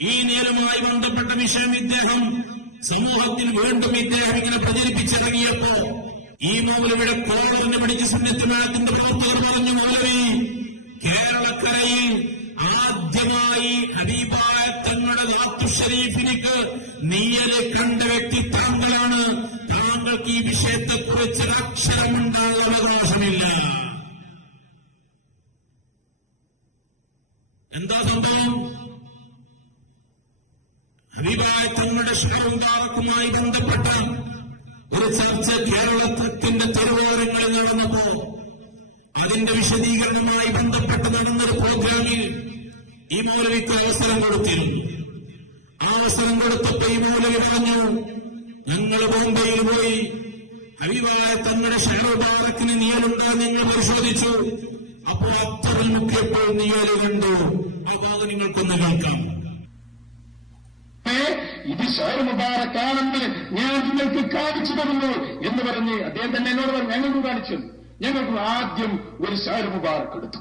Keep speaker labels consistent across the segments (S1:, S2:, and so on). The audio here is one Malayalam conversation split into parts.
S1: ഈ നേരമായി ബന്ധപ്പെട്ട വിഷയം ഇദ്ദേഹം സമൂഹത്തിൽ വീണ്ടും ഇദ്ദേഹം ഇങ്ങനെ പ്രചരിപ്പിച്ചിറങ്ങിയപ്പോ ഈ മൗലവിയുടെ കോളറിനെ പിടിച്ച് സുന്നത്തിമേളത്തിന്റെ പ്രവർത്തകർ പറഞ്ഞു മൗലവി കേരളക്കരയിൽ ആദ്യമായി ഹബീബായ തങ്ങളുടെ ദാത്തു ഷരീഫിനിക്ക് നീയലെ കണ്ട വ്യക്തി താങ്കളാണ്. താങ്കൾക്ക് ഈ വിഷയത്തെക്കുറിച്ച് അക്ഷരമുണ്ടാകാൻ അവകാശമില്ല. എന്താ സംഭവം? ഷൗന്താറക്കുമായി ബന്ധപ്പെട്ട ഒരു ചർച്ച കേരളത്തിന്റെ തെരുവോരങ്ങളിൽ നടന്നപ്പോ അതിന്റെ വിശദീകരണവുമായി ബന്ധപ്പെട്ട് നടന്നൊരു പ്രോഗ്രാമിൽ ഈ മൗലവിക്ക് അവസരം കൊടുത്തിരുന്നു. ആ അവസരം കൊടുത്തപ്പോ ഈ മൗലവി പറഞ്ഞു ഞങ്ങൾ ബോംബെയിൽ പോയി. ഹബീബായ തങ്ങളുടെ ഷെഹറുബാറക്കിന് നിയലുണ്ടോ നിങ്ങൾ പരിശോധിച്ചു. അപ്പോ അത്തറിൽ മുക്കിയപ്പോൾ നിയൽ ഭാഗം നിങ്ങൾക്കൊന്ന് കേൾക്കാം.
S2: ഇത് ഷാർ മുബാറക്കാണെന്ന് ഞാൻ നിങ്ങൾക്ക് കാണിച്ചു തരുന്നു എന്ന് പറഞ്ഞ് അദ്ദേഹം തന്നെ എന്നോട് പറഞ്ഞു ഞങ്ങൾക്ക് കാണിച്ചു ഞങ്ങൾക്ക് ആദ്യം ഒരു ഷാർ മുബാറക്ക് എടുത്തു.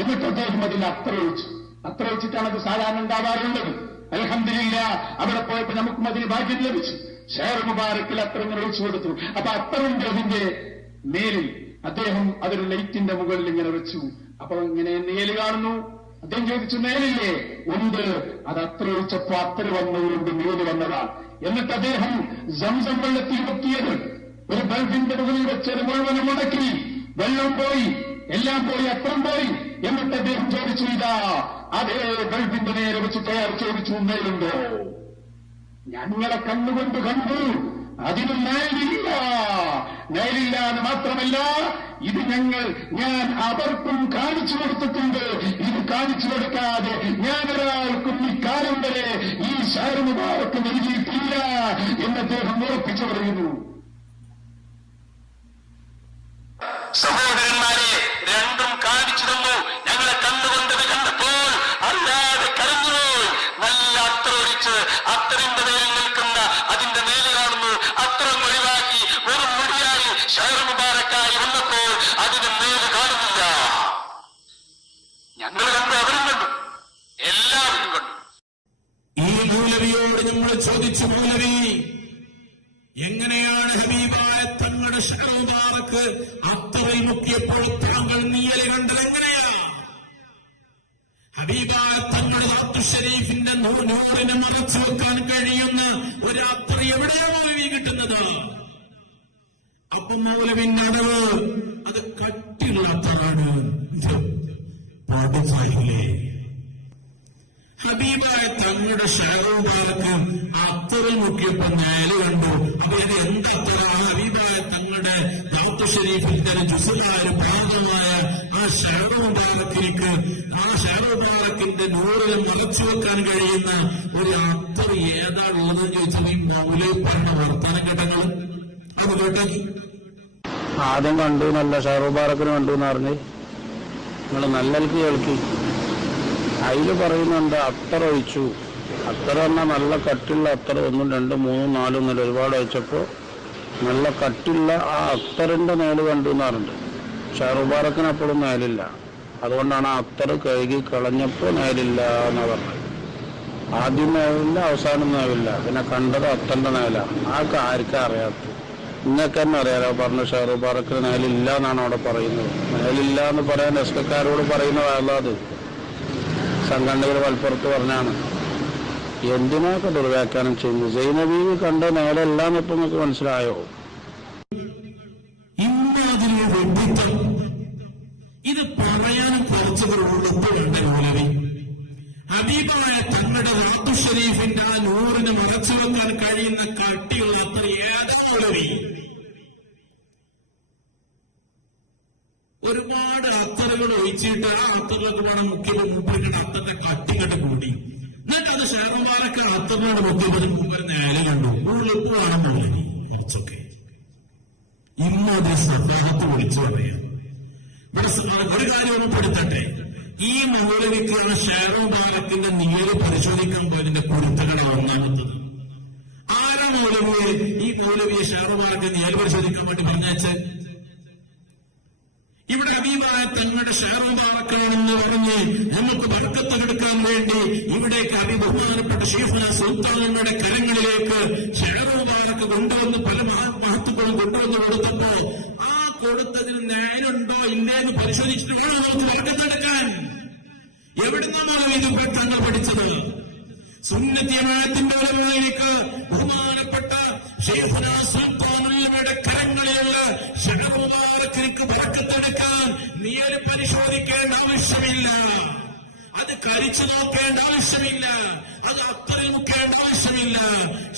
S2: എന്നിട്ട് അദ്ദേഹം അതിൽ അത്ര ഒഴിച്ചു അത്ര ഒഴിച്ചിട്ടാണ് അത് സാധാരണ ഉണ്ടാവാറുള്ളത്. അലഹമില്ല അവിടെ പോയപ്പോ നമുക്കും അതിന് ഭാഗ്യം ലഭിച്ചു. ഷെയർ മുബാറക്കിൽ അത്ര ഇങ്ങനെ ഒഴിച്ചു കൊടുത്തു. അപ്പൊ അത്രയുണ്ട് അതിന്റെ മേലിൽ അദ്ദേഹം അതൊരു ലൈറ്റിന്റെ മുകളിൽ ഇങ്ങനെ വെച്ചു. അപ്പൊ ഇങ്ങനെ നേൽ കാണുന്നു. അദ്ദേഹം ചോദിച്ചു മേലില്ലേ? ഉണ്ട്. അത് അത്ര ഒഴിച്ചപ്പോ അത്ര വന്നതുകൊണ്ട് നീതി വന്നതാ. എന്നിട്ട് അദ്ദേഹം സംസം വെള്ളത്തിൽ കുത്തിയത് ഒരു ബൾബിന്റെ മുകളിൽ വെച്ചത് മുടക്കി. വെള്ളം പോയി എല്ലാം പോയി അത്രം പോയി. എന്നിട്ട് അദ്ദേഹം ചോദിച്ചു ഇതാ അതേ ബൾബിന്റെ നേരെ വെച്ച് തയ്യാർ ചോദിച്ചു മേലുണ്ടോ? ഞങ്ങളെ കണ്ണുകൊണ്ട് കണ്ടു. അതിന് നേരില്ല നേരില്ല എന്ന് മാത്രമല്ല ഇത് ഞങ്ങൾ ഞാൻ അവർക്കും കാണിച്ചു കൊടുത്തിട്ടുണ്ട്. ഇത് കാണിച്ചു കൊടുക്കാതെ ഞാൻ ഒരാൾക്കും ഈ കാലം വരെ ഈ ശാരമുബാർക്ക് നൽകിയിട്ടില്ല എന്ന് അദ്ദേഹം ഉറപ്പിച്ചു പറയുന്നു
S3: സഹോദരന്മാരെ രണ്ടും കാണിച്ചു തന്നു ഞങ്ങളെ കണ്ണുകൊണ്ടത് കണ്ടപ്പോൾ അല്ലാതെ കരഞ്ഞുപോയി നല്ല അത്ര ഒഴിച്ച് അത്തറിന്റെ മേലിൽ നിൽക്കുന്ന അതിന്റെ മേൽ കാണുന്നു അത്തരം ഒഴിവാക്കി വെറും മുടിയായി ഷഹർ മുബാറക്കായി വന്നപ്പോൾ അതിന് മേൽ കാണുന്നില്ല ഞങ്ങൾ കണ്ടു അവരും കണ്ടു എല്ലാവരും കണ്ടു
S1: ഈ മൗലവിയോട് നമ്മൾ ചോദിച്ചു മൗലവി എങ്ങനെയാണ് ഹബീബായ തങ്ങളുടെ ഷഹറുബാറക്ക് അത്തറയിൽ മുക്കിയപ്പോൾ താങ്കൾ നീയല കണ്ടത് എങ്ങനെയാ? ഹബീബായ തങ്ങളുടെ ദാത്തു ഷരീഫിന്റെ നൂ- നൂറിനെ മറച്ചു വെക്കാൻ കഴിയുന്ന ഒരു അത്ര എവിടെയാ മൗലവി കിട്ടുന്നത്? അപ്പൊ മൗലവിന്റെ അടവ് അത് കട്ടിയുള്ള അത്തറാണ് പഠിച്ചായില്ലേ ഹബീബായ തങ്ങളുടെ ഷെയറുകാർക്ക് അത്തറിൽ മുക്കിയപ്പോ നേൽ കണ്ടു. അപ്പൊ ഇത് എന്തത്തറ ഹബീബായ തങ്ങളുടെ ദൗത്തു ഒരു ജുസുലായ ഭാഗമായ ആ ഷെയറുകാരക്കിനിക്ക് ആ ഷെയറുകാരക്കിന്റെ നൂറിൽ മറച്ചു വെക്കാൻ കഴിയുന്ന ഒരു അത്തർ ഏതാണുള്ളതെന്ന് ചോദിച്ചാൽ ഈ മൗലൈ പറഞ്ഞ വർത്തമാന ഘട്ടങ്ങൾ അത് കേട്ടെങ്കിൽ
S4: ആദ്യം കണ്ടു നല്ല ഷാറുബാറക്കിന് കണ്ടു എന്ന് പറഞ്ഞ്. നിങ്ങൾ നല്ലൽക്ക് കേൾക്കി. അതിൽ പറയുന്നുണ്ട് അത്ര ഒഴിച്ചു. അത്ര പറഞ്ഞാൽ നല്ല കട്ടിയുള്ള അത്ര ഒന്നും രണ്ടും മൂന്നും നാലും നില ഒരുപാട് ഒഴിച്ചപ്പോൾ നല്ല കട്ടിയുള്ള ആ അത്തറിന്റെ നേൽ കണ്ടു എന്നാറുണ്ട് ഷാറുബാറക്കിന് അപ്പോഴും നേലില്ല അതുകൊണ്ടാണ് അത്തർ കഴുകി കളഞ്ഞപ്പോൾ നേലില്ല എന്ന് പറഞ്ഞത്. ആദ്യം നേവില്ല അവസാനം നേവില്ല പിന്നെ കണ്ടത് അത്തന്റെ നേല ആ ആർക്കും അറിയാത്ത ഇന്നൊക്കെ തന്നെ അറിയാലോ പറഞ്ഞ ഷാറുബാറക്കിന് നേലില്ല എന്നാണ് അവിടെ പറയുന്നത്. നേലില്ല എന്ന് പറയാൻ എസ്കക്കാരോട് പറയുന്നതല്ല വേളത് സംഘടനകൾ മലപ്പുറത്ത് പറഞ്ഞാണ്. എന്തിനൊക്കെ ദുർവ്യാഖ്യാനം ചെയ്യുന്നു. സൈനബി കണ്ട നേരെല്ലാം എന്നിപ്പോ നിങ്ങൾക്ക് മനസ്സിലായോ?
S1: ഇമ്മാതിരി വെട്ടിത്തം ഇത് പറയാൻ കുറച്ചവർ ഉള്ളപ്പ് വേണ്ട മൗലവി. ഹബീബായ തങ്ങളുടെ റാത്തു ഷെരീഫിന്റെ ആ നൂറിന് മറച്ചു വെക്കാൻ കഴിയുന്ന കട്ടിയുള്ള അത്ര ഏതാ മൗലവി ഒരുപാട് അത്തറുകൾ ഒഴിച്ചിട്ട് ആ അത്തറിലൊക്കെ വേണം മുഖ്യമന്ത്രി മുമ്പിലിട്ട് അത്തന്റെ കട്ടി. കൂടി എന്നിട്ട് അത് ഷെയർമാരൊക്കെ അത്തറിനോട് മുഖ്യമന്ത്രി മുമ്പിൽ നേരെ കണ്ടു. ഉള്ളിപ്പ് വേണം മൗലവി കുറച്ചൊക്കെ. ഇന്നത് സദാഹത്ത് വിളിച്ചു പറയാം. ഒരു കാര്യം ഒന്ന് പെടുത്തട്ടെ ഈ മൗലവിക്ക് ആ ഷെയറോ ബാലത്തിന്റെ നിയൽ പരിശോധിക്കാൻ പോയതിന്റെ പൊരുത്തകളെ ഒന്നാമത്തത്. ആരാ മൗലവിയെ ഈ മൗലവിയെ ഷെയറോ ബാലത്തിന്റെ നിയൽ പരിശോധിക്കാൻ വേണ്ടി പറഞ്ഞേച്ച് ഇവിടെ ഷെയർ തങ്ങളുടെ ഷെയറുമാറക്കാണെന്ന് പറഞ്ഞ് നമുക്ക് വർക്കത്ത് കൊടുക്കാൻ വേണ്ടി ഇവിടേക്ക് അതിബഹുമാനപ്പെട്ട ഷീഫന സുൽത്താനങ്ങളുടെ കരങ്ങളിലേക്ക് ഷെയറുമാറക്ക് കൊണ്ടുവന്ന് പല മഹത്വങ്ങളും കൊണ്ടുവന്ന് കൊടുത്തപ്പോ ആ കൊടുത്തതിന് നേരുണ്ടോ ഇല്ലേ എന്ന് പരിശോധിച്ചിട്ട് വേണം നമുക്ക് വർക്കത്തെടുക്കാൻ എവിടുന്നാണ് ഇത് പെട്ടെന്ന് പഠിച്ചത്? സുന്നത്യമായത്തിന്റെ ഫലമായിരിക്ക് ബഹുമാനപ്പെട്ട ഷെയ്ഖുന സുൽത്താനുള്ളവരുടെ കരങ്ങളിലുള്ള ഷഹറുമാർക്ക് പറക്കത്തെടുക്കാൻ നീ ഒരു പരിശോധിക്കേണ്ട ആവശ്യമില്ല. അത് കരിച്ചു നോക്കേണ്ട ആവശ്യമില്ല. അത് അത്തറിൽ മുക്കേണ്ട ആവശ്യമില്ല.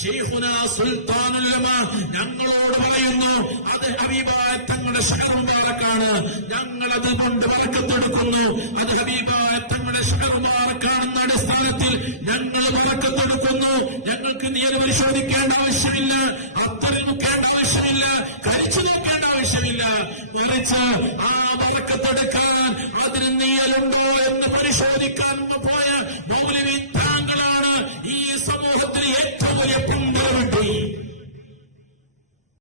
S1: ഷെയ്ഖുന സുൽത്താനുല്ലമ ഞങ്ങളോട് പറയുന്നു അത് ഹബീബായ തങ്ങളുടെ ഷഹറുമാർക്കാണ് ഞങ്ങൾ ഞങ്ങളത് കൊണ്ട് വഴക്കത്തെടുക്കുന്നു അത് ഹബീബായ തങ്ങളുടെ ഞങ്ങൾക്ക് നീര് പരിശോധിക്കേണ്ട ആവശ്യമില്ല അത്തരം മുക്കേണ്ട ആവശ്യമില്ല കരിച്ചു നോക്കേണ്ട ആവശ്യമില്ല. മറിച്ച് ആ വഴക്കത്തെടുക്കാൻ അതിന് നീയലുണ്ടോ എന്ന് പരിശോധിക്കാൻ